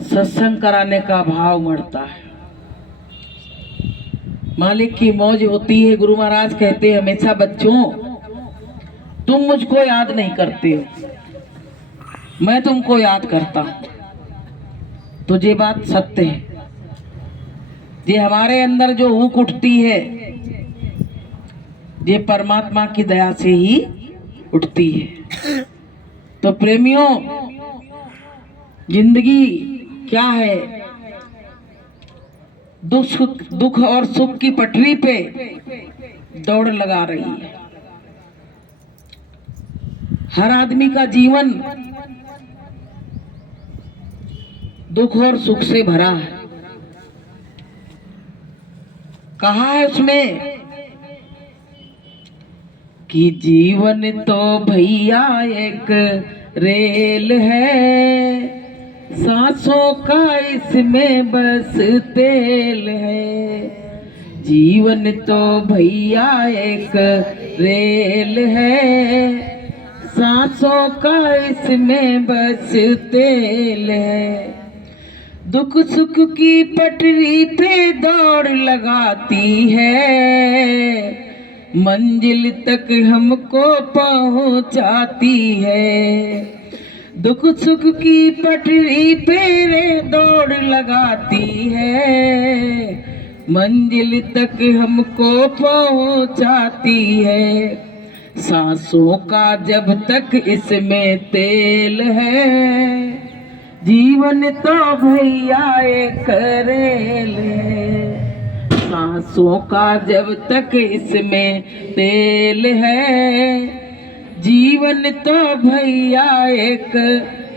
सत्संग कराने का भाव मरता है। मालिक की मौज होती है। गुरु महाराज कहते हैं हमेशा, बच्चों तुम मुझको याद नहीं करते हो, मैं तुमको याद करता हूं। तो ये बात सत्य है। ये हमारे अंदर जो ऊक उठती है, ये परमात्मा की दया से ही उठती है। तो प्रेमियों, जिंदगी क्या है? दुख और सुख की पटरी पे दौड़ लगा रही है। हर आदमी का जीवन दुख और सुख से भरा है। कहा है उसमें कि जीवन तो भैया एक रेल है, सांसों का इसमें बस तेल है। जीवन तो भैया एक रेल है, सांसों का इसमें बस तेल है। दुख सुख की पटरी पे दौड़ लगाती है, मंजिल तक हमको पहुंचाती है। दुख सुख की पटरी पे रे दौड़ लगाती है, मंजिल तक हमको पहुंचाती है। सांसों का जब तक इसमें तेल है, जीवन तो भैया एक रेल है। सांसों का जब तक इसमें तेल है, जीवन तो भैया एक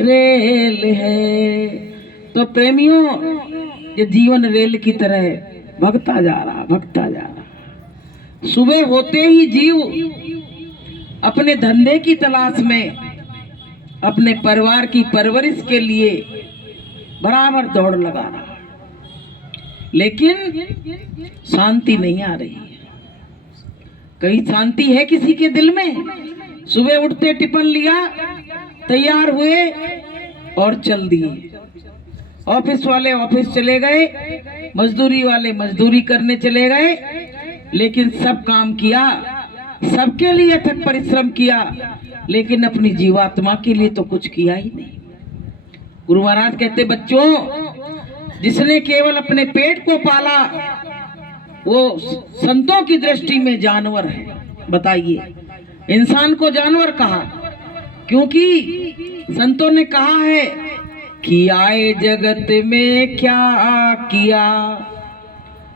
रेल है। तो प्रेमियों, ये जीवन रेल की तरह भगता जा रहा। सुबह होते ही जीव अपने धंधे की तलाश में, अपने परिवार की परवरिश के लिए बराबर दौड़ लगा रहा, लेकिन शांति नहीं आ रही है। कहीं शांति है किसी के दिल में? सुबह उठते टिफिन लिया, तैयार हुए और चल दिए। ऑफिस वाले ऑफिस चले गए, मजदूरी वाले मजदूरी करने चले गए, लेकिन सब काम किया, सबके लिए अथक परिश्रम किया, लेकिन अपनी जीवात्मा के लिए तो कुछ किया ही नहीं। गुरु महाराज कहते, बच्चों जिसने केवल अपने पेट को पाला वो संतों की दृष्टि में जानवर है। बताइए, इंसान को जानवर कहा, क्योंकि संतों ने कहा है कि आए जगत में क्या किया,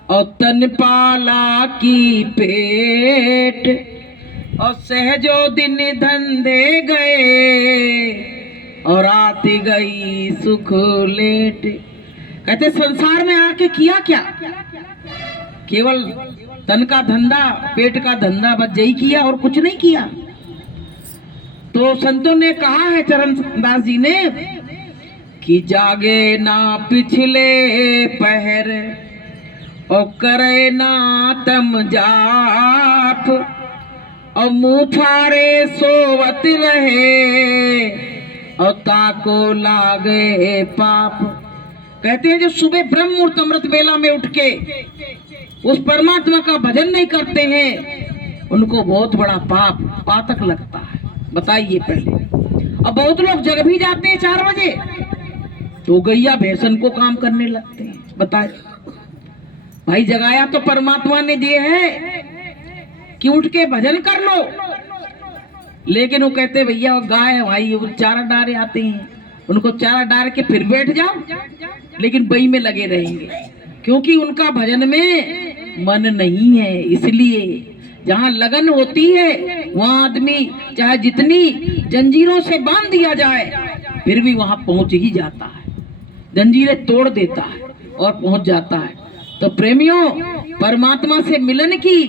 और तन पाला की पेट, और सहजो दिन धंधे गए, और आती गई सुख लेट। कहते संसार में आके किया क्या? केवल तन का धंधा, पेट का धंधा बस यही किया और कुछ नहीं किया। तो संतों ने कहा है, चरण दास जी ने, कि जागे ना पिछले पहर, और करे ना तम जाप, और मुँह फाड़े सोवत रहे, और ताको लागे पाप। कहते हैं जो सुबह ब्रह्म मुहूर्त अमृत बेला में उठ के उस परमात्मा का भजन नहीं करते हैं, उनको बहुत बड़ा पाप पातक लगता है। बताइए पहले। अब बहुत लोग जग भी जाते हैं 4 बजे, तो गैया भैंसन को काम करने लगते हैं। बताइए भाई, जगाया तो परमात्मा ने दिए है कि उठ के भजन कर लो, लेकिन वो कहते भैया गाय भाई वो चारा डारे आते हैं, उनको चारा डाल के फिर बैठ जाओ, लेकिन बई में लगे रहेंगे, क्योंकि उनका भजन में मन नहीं है। इसलिए जहाँ लगन होती है वहाँ आदमी चाहे जितनी जंजीरों से बांध दिया जाए फिर भी वहाँ पहुँच ही जाता है, जंजीरें तोड़ देता है और पहुँच जाता है। तो प्रेमियों, परमात्मा से मिलन की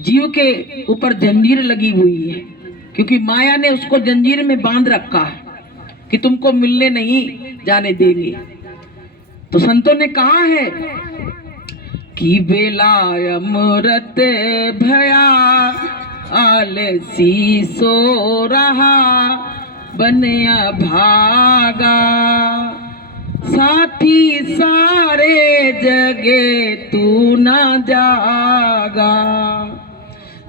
जीव के ऊपर जंजीर लगी हुई है, क्योंकि माया ने उसको जंजीर में बांध रखा है कि तुमको मिलने नहीं जाने देंगे। तो संतों ने कहा है कि बेला अमृत भया, आलसी सो रहा, बनया भागा, साथी सारे जगे तू ना जागा,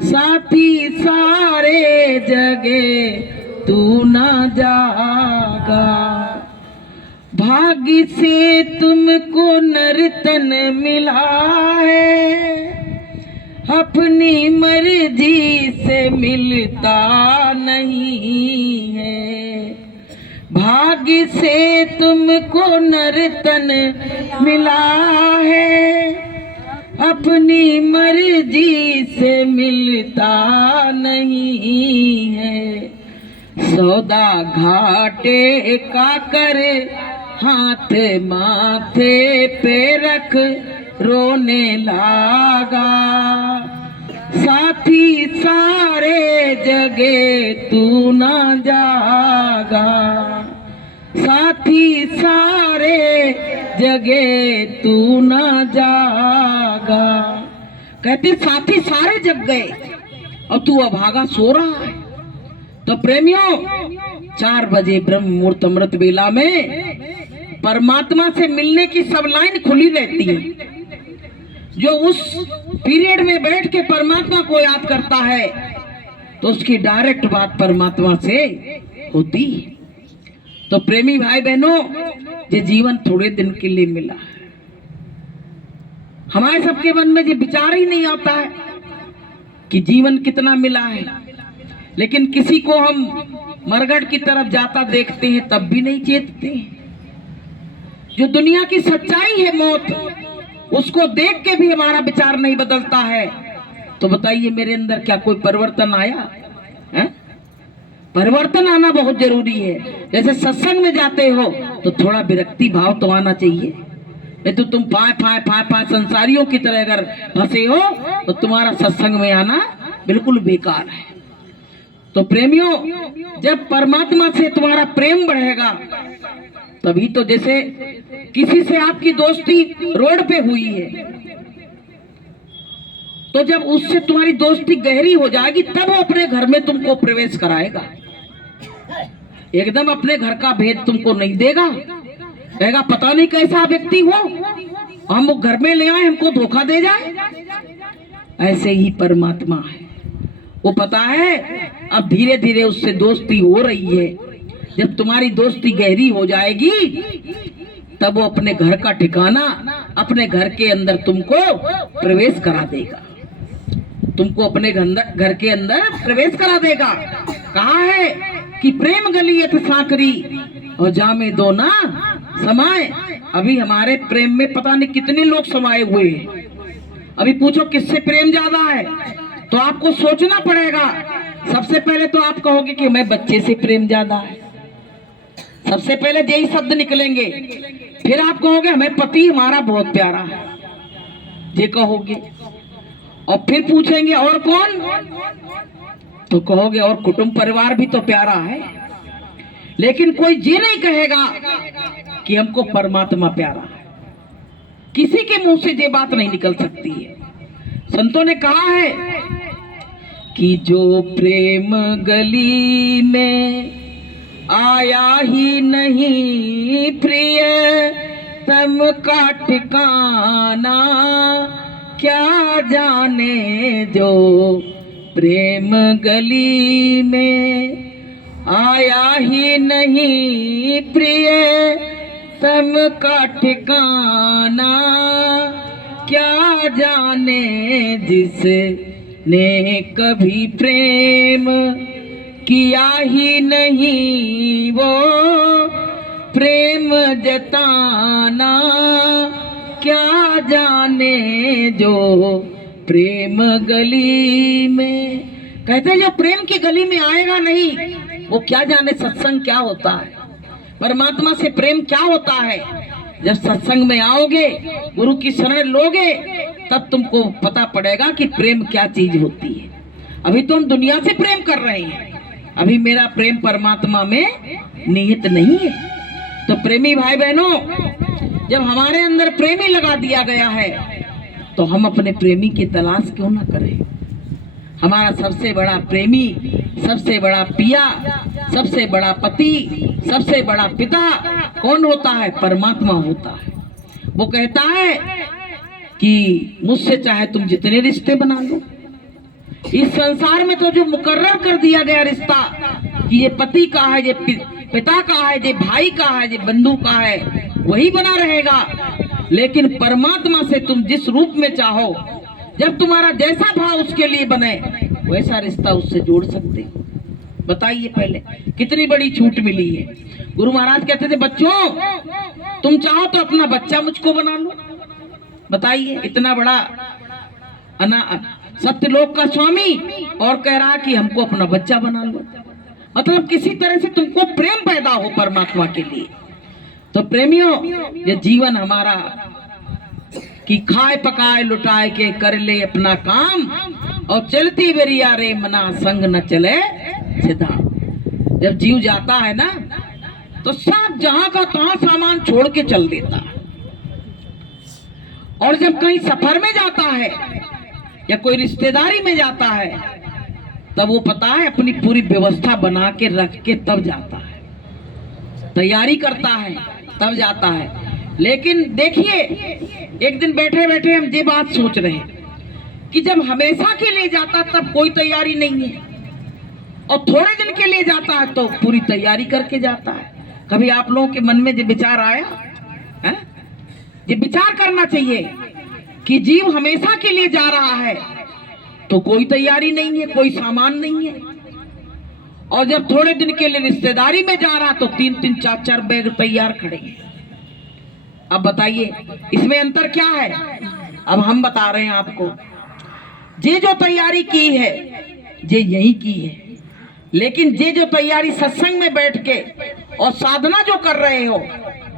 साथी सारे जगे तू ना जागा। भाग्य से तुमको नर्तन मिला है, अपनी मर्जी से मिलता नहीं है। भाग्य से तुमको नर्तन मिला है, अपनी मर्जी से मिलता नहीं है। सौदा घाटे का करे, हाथ माथे पे रख रोने लागा। साथी सारे जगे तू ना जागा, साथी सारे जगे तू ना जागा। कहते साथी सारे जग गए और तू अभागा सो रहा है। तो प्रेमियों, 4 बजे ब्रह्म मुहूर्त अमृत बेला में परमात्मा से मिलने की सब लाइन खुली रहती है। जो उस पीरियड में बैठ के परमात्मा को याद करता है तो उसकी डायरेक्ट बात परमात्मा से होती है। तो प्रेमी भाई बहनों, ये जीवन थोड़े दिन के लिए मिला है। हमारे सबके मन में ये विचार ही नहीं आता है कि जीवन कितना मिला है, लेकिन किसी को हम मरघट की तरफ जाता देखते हैं तब भी नहीं चेतते। जो दुनिया की सच्चाई है मौत, उसको देख के भी हमारा विचार नहीं बदलता है। तो बताइए मेरे अंदर क्या कोई परिवर्तन आया है? परिवर्तन आना बहुत जरूरी है। जैसे सत्संग में जाते हो तो थोड़ा विरक्ति भाव तो आना चाहिए, नहीं तो तुम पाए संसारियों की तरह अगर फंसे हो तो तुम्हारा सत्संग में आना बिल्कुल बेकार है। तो प्रेमियों, जब परमात्मा से तुम्हारा प्रेम बढ़ेगा तभी तो, जैसे किसी से आपकी दोस्ती रोड पे हुई है, तो जब उससे तुम्हारी दोस्ती गहरी हो जाएगी तब वो अपने घर में तुमको प्रवेश कराएगा। एकदम अपने घर का भेद तुमको नहीं देगा, कहेगा पता नहीं कैसा व्यक्ति हो, हम वो घर में ले आए हमको धोखा दे जाए। ऐसे ही परमात्मा है, वो पता है अब धीरे धीरे उससे दोस्ती हो रही है। जब तुम्हारी दोस्ती गहरी हो जाएगी तब वो अपने घर का ठिकाना, अपने घर के अंदर तुमको प्रवेश करा देगा, तुमको अपने घर के अंदर प्रवेश करा देगा। कहा है कि प्रेम गली यत साकरी और जामे दो ना समाए। अभी हमारे प्रेम में पता नहीं कितने लोग समाये हुए हैं। अभी पूछो किससे प्रेम ज्यादा है, तो आपको सोचना पड़ेगा। सबसे पहले तो आप कहोगे कि मैं बच्चे से प्रेम ज्यादा है, सबसे पहले यही शब्द निकलेंगे। फिर आप कहोगे हमें पति हमारा बहुत प्यारा है, ये कहोगे। और फिर पूछेंगे और कौन, तो कहोगे और कुटुंब परिवार भी तो प्यारा है। लेकिन कोई ये नहीं कहेगा कि हमको परमात्मा प्यारा है। किसी के मुंह से ये बात नहीं निकल सकती है। संतों ने कहा है कि जो प्रेम गली में आया ही नहीं प्रिय तम का ठिकाना, क्या जाने जो प्रेम गली में आया ही नहीं प्रिय तम का ठिकाना, क्या जाने जिसने कभी प्रेम किया ही नहीं वो प्रेम जताना, क्या जाने जो प्रेम गली में। कहते हैं जो प्रेम की गली में आएगा नहीं वो क्या जाने सत्संग क्या होता है, परमात्मा से प्रेम क्या होता है। जब सत्संग में आओगे, गुरु की शरण लोगे, तब तुमको पता पड़ेगा कि प्रेम क्या चीज होती है। अभी तो हम दुनिया से प्रेम कर रहे हैं, अभी मेरा प्रेम परमात्मा में निहित नहीं है। तो प्रेमी भाई बहनों, जब हमारे अंदर प्रेमी लगा दिया गया है तो हम अपने प्रेमी की तलाश क्यों ना करें। हमारा सबसे बड़ा प्रेमी, सबसे बड़ा पिया, सबसे बड़ा पति, सबसे बड़ा पिता कौन होता है? परमात्मा होता है। वो कहता है कि मुझसे चाहे तुम जितने रिश्ते बना लो। इस संसार में तो जो मुकर्रर कर दिया गया रिश्ता कि ये पति का है, ये पिता का है, ये भाई का है, ये बंधु का है, वही बना रहेगा। लेकिन परमात्मा से तुम जिस रूप में चाहो, जब तुम्हारा जैसा भाव उसके लिए बने, वैसा रिश्ता उससे जोड़ सकते हो। बताइए पहले कितनी बड़ी छूट मिली है। गुरु महाराज कहते थे बच्चों तुम चाहो तो अपना बच्चा मुझको बना लो। बताइए इतना बड़ा सत्यलोक का स्वामी और कह रहा कि हमको अपना बच्चा बना लो। मतलब किसी तरह से तुमको प्रेम पैदा हो परमात्मा के लिए। तो प्रेमियों, ये जीवन हमारा कि खाए पकाए लुटाए के कर ले अपना काम और चलती बेरिया रे मना संग न चले सीधा। जब जीव जाता है ना तो सब जहां का तहां सामान छोड़ के चल देता है। और जब कहीं सफर में जाता है या कोई रिश्तेदारी में जाता है तब वो पता है अपनी पूरी व्यवस्था बना के रख के तब जाता है, तैयारी करता है तब जाता है। लेकिन देखिए एक दिन बैठे बैठे हम ये बात सोच रहे हैं कि जब हमेशा के लिए जाता तब कोई तैयारी नहीं है और थोड़े दिन के लिए जाता है तो पूरी तैयारी करके जाता है। कभी आप लोगों के मन में ये विचार आया है? ये विचार करना चाहिए कि जीव हमेशा के लिए जा रहा है तो कोई तैयारी नहीं है, कोई सामान नहीं है। और जब थोड़े दिन के लिए रिश्तेदारी में जा रहा तो 3-3 4-4 बैग तैयार खड़े हैं। अब बताइए इसमें अंतर क्या है? अब हम बता रहे हैं आपको। ये जो तैयारी की है ये यही की है, लेकिन ये जो तैयारी सत्संग में बैठ के और साधना जो कर रहे हो,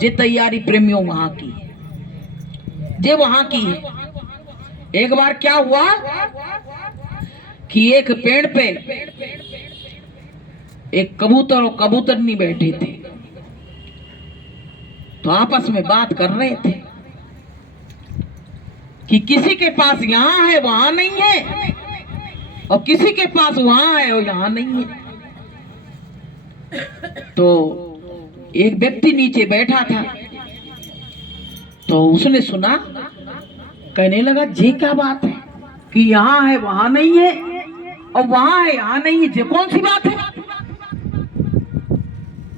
ये तैयारी प्रेमियों वहां की है, ये वहां की है। एक बार क्या हुआ कि एक पेड़ पे एक कबूतर और कबूतरनी बैठे थे तो आपस में बात कर रहे थे कि किसी के पास यहां है वहां नहीं है और किसी के पास वहां है और यहां नहीं है। तो एक व्यक्ति नीचे बैठा था तो उसने सुना, कहने लगा ये क्या बात है कि यहाँ है वहां नहीं है और वहां है यहाँ नहीं है, ये कौन सी बात है?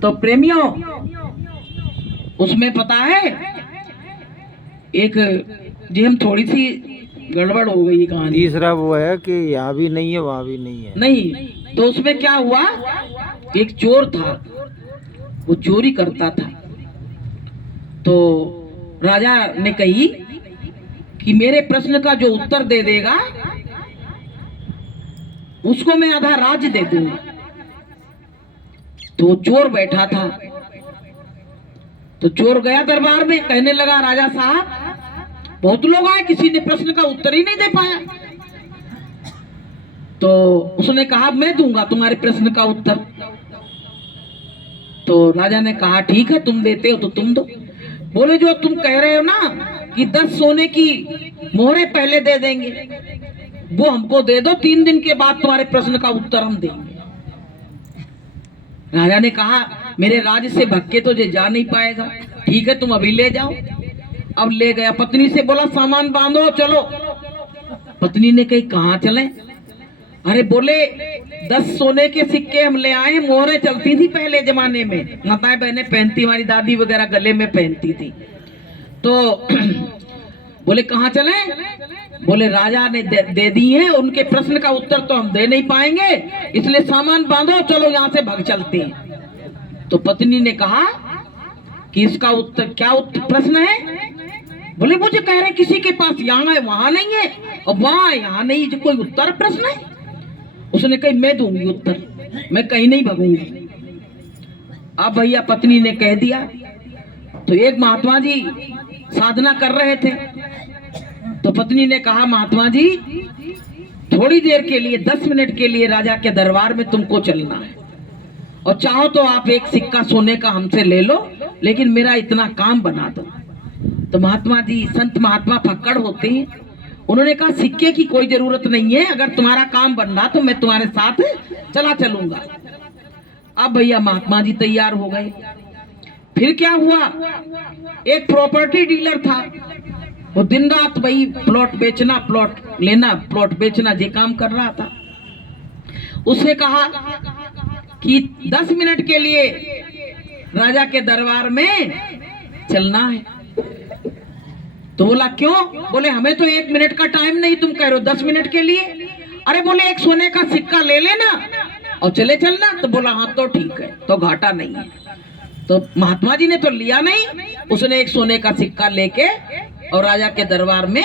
तो प्रेमियों उसमें पता है एक जी हम थोड़ी सी गड़बड़ हो गई कहानी। तीसरा वो है कि यहाँ भी नहीं है वहां भी नहीं है। नहीं तो उसमें क्या हुआ, एक चोर था, वो चोरी करता था। तो राजा ने कही कि मेरे प्रश्न का जो उत्तर दे देगा उसको मैं आधा राज्य दे दूंगा। तो चोर बैठा था तो चोर गया दरबार में, कहने लगा राजा साहब बहुत लोग आए, किसी ने प्रश्न का उत्तर ही नहीं दे पाया। तो उसने कहा मैं दूंगा तुम्हारे प्रश्न का उत्तर। तो राजा ने कहा ठीक है तुम देते हो तो तुम दो। बोले जो तुम कह रहे हो ना कि 10 सोने की मोहरें पहले दे देंगे, वो हमको दे दो, 3 दिन के बाद तुम्हारे प्रश्न का उत्तर हम देंगे। राजा ने कहा मेरे राज्य से भक्के तो जे जा नहीं पाएगा, ठीक है तुम अभी ले जाओ। अब ले गया, पत्नी से बोला सामान बांधो चलो। पत्नी ने कही कहाँ चले? अरे बोले 10 सोने के सिक्के हम ले आए, मोहरें चलती थी पहले जमाने में, माताएं बहनें पहनती, हमारी दादी वगैरह गले में पहनती थी। तो बोले कहाँ चले? बोले राजा ने दे दी है, उनके प्रश्न का उत्तर तो हम दे नहीं पाएंगे, इसलिए सामान बांधो चलो यहाँ से भाग चलते हैं। तो पत्नी ने कहा कि इसका उत्तर क्या प्रश्न है? बोले मुझे कह रहे किसी के पास यहाँ है वहां नहीं है और वहां यहाँ नहीं, जो कोई उत्तर प्रश्न है? उसने कही मैं दूंगी उत्तर, मैं कहीं नहीं भागूंगी। अब भैया पत्नी ने कह दिया। तो एक महात्मा जी साधना कर रहे थे तो पत्नी ने कहा महात्मा जी थोड़ी देर के लिए 10 मिनट के लिए राजा के दरबार में तुमको चलना है और चाहो तो आप एक सिक्का सोने का हमसे ले लो, लेकिन मेरा इतना काम बना दो। तो महात्मा जी संत महात्मा फक्कड़ होते हैं, उन्होंने कहा सिक्के की कोई जरूरत नहीं है, अगर तुम्हारा काम बन रहा तो मैं तुम्हारे साथ चला चलूंगा। अब भैया महात्मा जी तैयार हो गए, फिर क्या हुआ, एक प्रॉपर्टी डीलर था, वो दिन रात वही प्लॉट बेचना, प्लॉट लेना, प्लॉट बेचना, ये काम कर रहा था। उसने कहा कि 10 मिनट के लिए राजा के दरबार में चलना है। तो बोला क्यों? बोले हमें तो 1 मिनट का टाइम नहीं, तुम कह रहे हो 10 मिनट के लिए। अरे बोले एक सोने का सिक्का ले लेना और चले चलना। तो बोला हाँ तो ठीक है, तो घाटा नहीं है। तो महात्मा जी ने तो लिया नहीं, उसने एक सोने का सिक्का लेके और राजा के दरबार में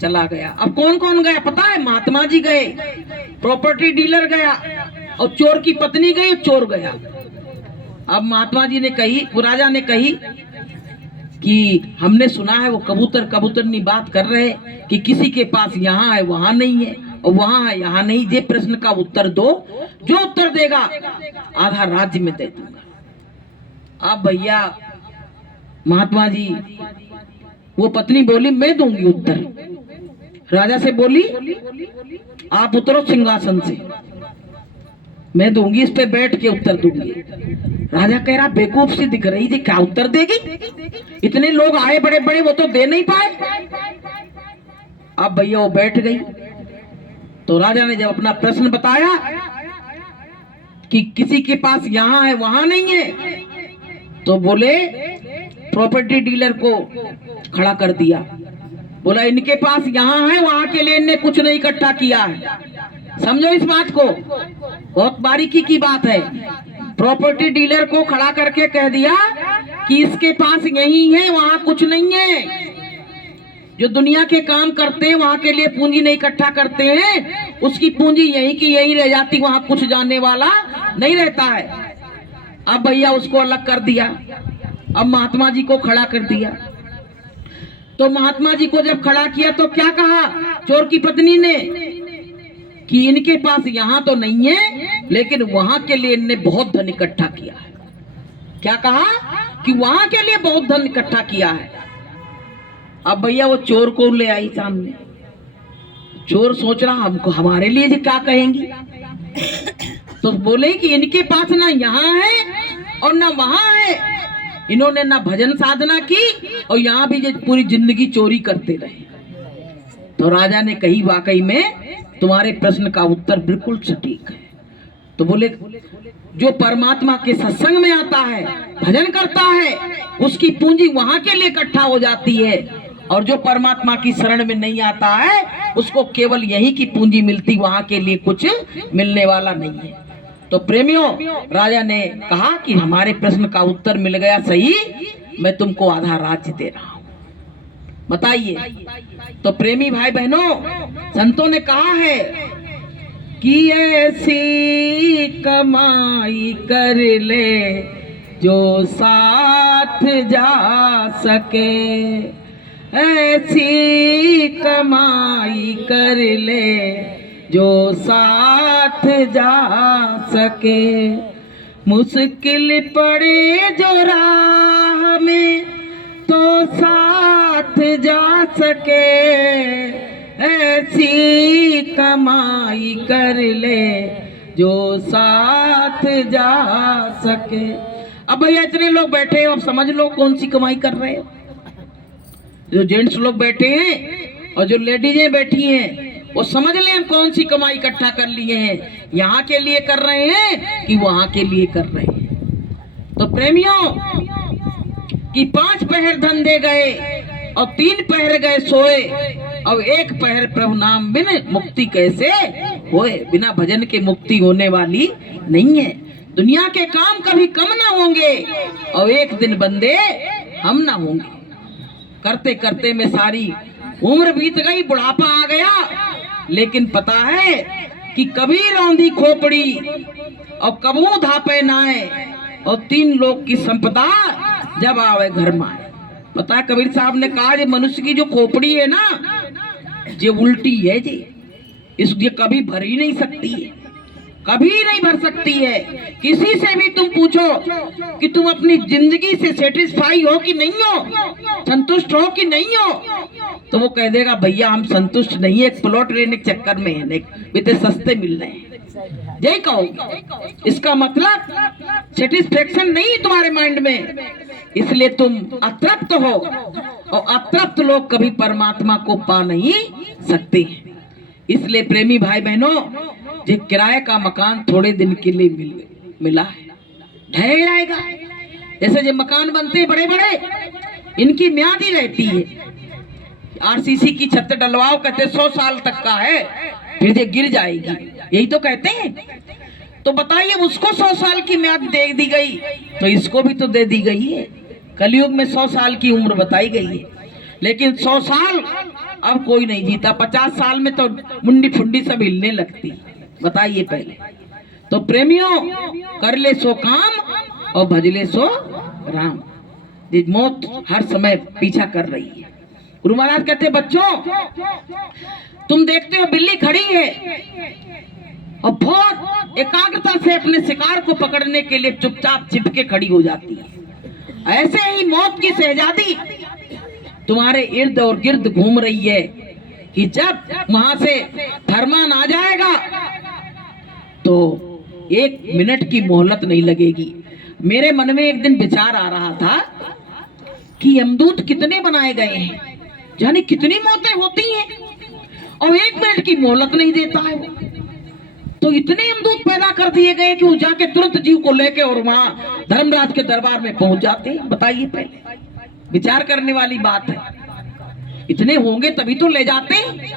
चला गया। अब कौन कौन गया पता है? महात्मा जी गए, प्रॉपर्टी डीलर गया और चोर की पत्नी गई, चोर गया। अब महात्मा जी ने कही, वो राजा ने कही कि हमने सुना है वो कबूतर कबूतरनी बात कर रहे कि किसी के पास यहाँ है वहां नहीं है और वहां है यहाँ नहीं। ये प्रश्न का उत्तर दो, जो उत्तर देगा आधा राज्य में दे दूंगा। अब भैया महात्मा जी, वो पत्नी बोली मैं दूंगी उत्तर। राजा से बोली आप उतरो सिंहासन से, मैं दूंगी, इस पे बैठ के उत्तर दूंगी। राजा कह रहा बेवकूफ सी दिख रही थी, क्या उत्तर देगी? इतने लोग आए बड़े बड़े, वो तो दे नहीं पाए। अब भैया वो बैठ गई। तो राजा ने जब अपना प्रश्न बताया कि किसी के पास यहाँ है वहां नहीं है, तो बोले प्रॉपर्टी डीलर को खड़ा कर दिया। बोला इनके पास यहाँ है, वहां के लिए इनने कुछ नहीं इकट्ठा किया है। समझो इस बात को, बहुत बारीकी की बात है। प्रॉपर्टी डीलर को खड़ा करके कह दिया कि इसके पास यही है, वहां कुछ नहीं है। जो दुनिया के काम करते हैं वहां के लिए पूंजी नहीं इकट्ठा करते हैं, उसकी पूंजी यही की यही रह जाती, वहां कुछ जानने वाला नहीं रहता है। अब भैया उसको अलग कर दिया, अब महात्मा जी को खड़ा कर दिया। तो महात्मा जी को जब खड़ा किया तो क्या कहा चोर की पत्नी ने कि इनके पास यहाँ तो नहीं है, लेकिन वहां के लिए इनने बहुत धन इकट्ठा किया है। क्या कहा कि वहां के लिए बहुत धन इकट्ठा किया है। अब भैया वो चोर को ले आई सामने। चोर सोच रहा हमको हमारे लिए जी क्या कहेंगी। तो बोले कि इनके पास ना यहाँ है और ना वहां है, इन्होंने ना भजन साधना की और यहाँ भी जो पूरी जिंदगी चोरी करते रहे। तो राजा ने कही वाकई में तुम्हारे प्रश्न का उत्तर बिल्कुल सटीक है। तो बोले जो परमात्मा के सत्संग में आता है, भजन करता है, उसकी पूंजी वहां के लिए इकट्ठा हो जाती है, और जो परमात्मा की शरण में नहीं आता है उसको केवल यही की पूंजी मिलती, वहां के लिए कुछ मिलने वाला नहीं है। तो प्रेमियों, राजा ने कहा कि हमारे प्रश्न का उत्तर मिल गया सही, मैं तुमको आधा राज्य दे रहा हूं, बताइए। तो प्रेमी भाई बहनों, संतों ने कहा है कि ऐसी कमाई कर ले जो साथ जा सके, ऐसी कमाई कर ले जो साथ जा सके। मुश्किल पड़े जो राह में तो साथ जा सके, ऐसी कमाई कर ले जो साथ जा सके। अब भैया इतने लोग बैठे हो, अब समझ लो कौन सी कमाई कर रहे हो। जो जेंट्स लोग बैठे हैं और जो लेडीजें बैठी हैं, वो समझ लें हम कौन सी कमाई इकट्ठा कर लिए हैं, यहाँ के लिए कर रहे हैं कि वहां के लिए कर रहे हैं। तो प्रेमियों, कि 5 पहर धन दे गए और 3 पहर गए सोए, अब 1 पहर प्रभु नाम बिन मुक्ति कैसे होए। बिना भजन के मुक्ति होने वाली नहीं है। दुनिया के काम कभी कम ना होंगे और एक दिन बंदे हम ना होंगे। करते करते में सारी उम्र बीत गई, बुढ़ापा आ गया, लेकिन पता है कि कभी रौंदी खोपड़ी और कबू धापे नाए, और 3 लोग की संपदा जब आवे घर में आए। पता है कबीर साहब ने कहा ये मनुष्य की जो खोपड़ी है ना, ये उल्टी है जी, ये कभी भर ही नहीं सकती है, कभी नहीं भर सकती है। किसी से भी तुम पूछो कि तुम अपनी जिंदगी से सेटिस्फाई हो कि नहीं हो, संतुष्ट हो कि नहीं हो, तो वो कह देगा भैया हम संतुष्ट नहीं है, एक प्लॉट लेने के चक्कर में है, इतने सस्ते मिल रहे हैं, यही कहोगे। इसका मतलब सेटिस्फेक्शन नहीं है तुम्हारे माइंड में। इसलिए तुम अतृप्त हो, और अतृप्त लोग कभी परमात्मा को पा नहीं सकते। इसलिए प्रेमी भाई बहनों, ये किराए का मकान थोड़े दिन के लिए मिला है, ढह जाएगा। जैसे जो मकान बनते हैं बड़े बड़े, इनकी म्याद ही रहती है। आरसीसी की छत डलवाओ, कहते 100 साल तक का है, फिर ये गिर जाएगी, यही तो कहते हैं। तो बताइए, उसको 100 साल की म्याद दे दी गई, तो इसको भी तो दे दी गई है। कलयुग में 100 साल की उम्र बताई गई है, लेकिन 100 साल अब कोई नहीं जीता। 50 साल में तो मुंडी फुंडी सब हिलने लगती, बताइए पहले। तो प्रेमियों, कर ले सो काम और भजले सो राम। ये मौत हर समय पीछा कर रही है। गुरु महाराज कहते, बच्चों तुम देखते हो बिल्ली खड़ी है और बहुत एकाग्रता से अपने शिकार को पकड़ने के लिए चुपचाप छिपके खड़ी हो जाती है। ऐसे ही मौत की शहजादी तुम्हारे इर्द और गिर्द घूम रही है कि जब वहां से फरमान आ जाएगा तो 1 मिनट की मोहलत नहीं लगेगी। मेरे मन में एक दिन विचार आ रहा था कि यमदूत कितने बनाए गए हैं, जाने कितनी मौतें होती हैं, और 1 मिनट की मोहलत नहीं देता है। तो इतने यमदूत पैदा कर दिए गए कि वो जाके तुरंत जीव को लेके और वहां धर्मराज के दरबार में पहुंच जाते हैं। बताइए, पहले विचार करने वाली बात है। इतने होंगे तभी तो ले जाते हैं,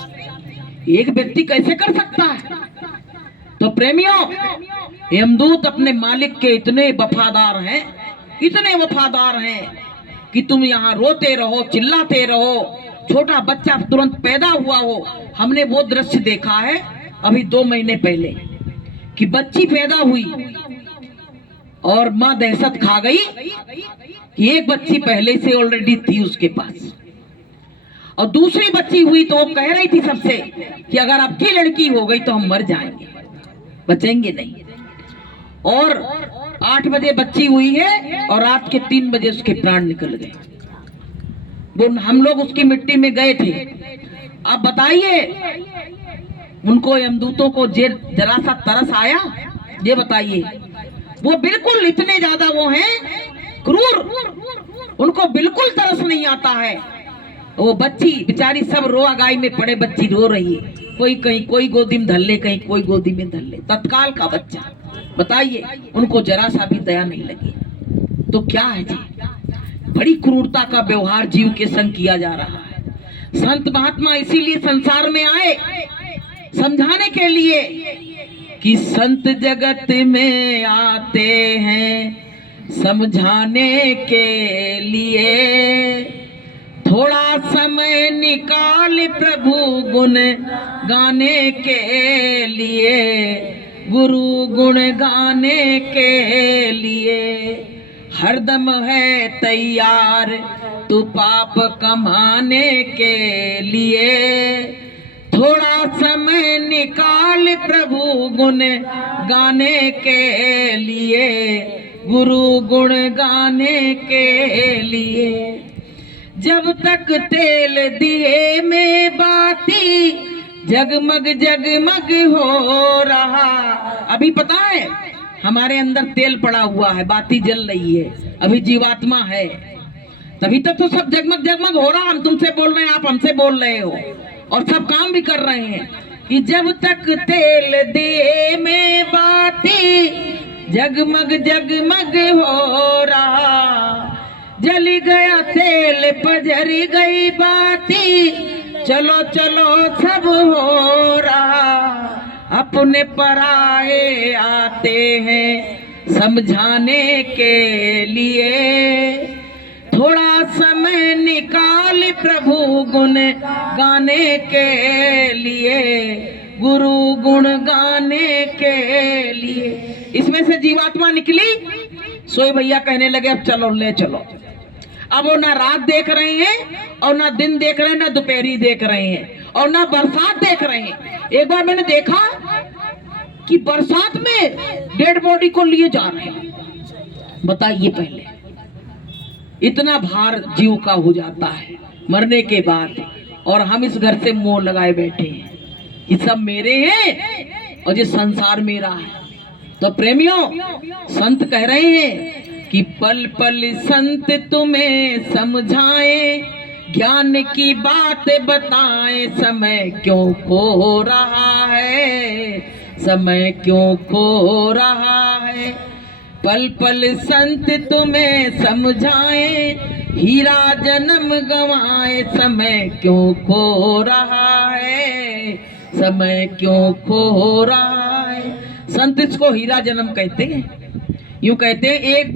एक व्यक्ति कैसे कर सकता है। तो प्रेमियों, यमदूत अपने मालिक के इतने वफादार हैं, इतने वफादार हैं कि तुम यहाँ रोते रहो, चिल्लाते रहो, छोटा बच्चा तुरंत पैदा हुआ हो। हमने वो दृश्य देखा है अभी 2 महीने पहले कि बच्ची पैदा हुई और माँ दहशत खा गई कि एक बच्ची पहले से ऑलरेडी थी उसके पास, और दूसरी बच्ची हुई तो वो कह रही थी सबसे कि अगर आपकी लड़की हो गई तो हम मर जाएंगे, बचेंगे नहीं। और 8 बजे बच्ची हुई है और रात के 3 बजे उसके प्राण निकल गए। वो हम लोग उसकी मिट्टी में गए थे। अब बताइए, उनको यमदूतों को जरा सा तरस आया? ये बताइए। वो बिल्कुल इतने ज्यादा वो हैं क्रूर, उनको बिल्कुल तरस नहीं आता है। वो बच्ची बेचारी सब रोआ गाई में पड़े, बच्ची रो रही है, कोई कहीं कोई गोदी में धर ले, कहीं कोई गोदी में धर ले, तत्काल का बच्चा। बताइए, उनको जरा सा भी दया नहीं लगी। तो क्या है जी, बड़ी क्रूरता का व्यवहार जीव के संग किया जा रहा है। संत महात्मा इसीलिए संसार में आए, समझाने के लिए कि संत जगत में आते हैं समझाने के लिए। थोड़ा समय निकाल प्रभु गुण गाने के लिए, गुरु गुण गाने के लिए। हरदम है तैयार तू पाप कमाने के लिए। थोड़ा समय निकाल प्रभु गुण गाने के लिए, गुरु गुण गाने के लिए। जब तक तेल दिए में बाती जगमग जगमग हो रहा। अभी पता है हमारे अंदर तेल पड़ा हुआ है, बाती जल रही है, अभी जीवात्मा है, तभी तक तो सब जगमग जगमग हो रहा। हम तुमसे बोल रहे हैं, आप हमसे बोल रहे हो, और सब काम भी कर रहे हैं कि जब तक तेल दिए में बाती जगमग जगमग हो रहा। जल गया तेल पजर गई बाती, चलो चलो सब हो रहा। अपने पराए आते हैं समझाने के लिए। थोड़ा समय निकाल प्रभु गुण गाने के लिए, गुरु गुण गाने के लिए। इसमें से जीवात्मा निकली, सोए भैया कहने लगे अब चलो ले चलो। अब वो ना रात देख रहे हैं और ना दिन देख रहे हैं, ना दोपहरी देख रहे हैं और ना बरसात देख रहे हैं। एक बार मैंने देखा कि बरसात में डेड बॉडी को लिए जा रहे हैं। बताइए, पहले इतना भार जीव का हो जाता है मरने के बाद, और हम इस घर से मोह लगाए बैठे हैं कि सब मेरे हैं और ये संसार मेरा है। तो प्रेमियों, संत कह रहे हैं कि पल पल संत तुम्हें समझाए, ज्ञान की बात बताए, समय क्यों खो रहा है, समय क्यों खो रहा है। पल पल संत तुम्हें समझाए, हीरा जन्म गंवाए, समय क्यों खो रहा है, समय क्यों खो रहा है। संत इसको हीरा जन्म कहते हैं। यूं कहते हैं एक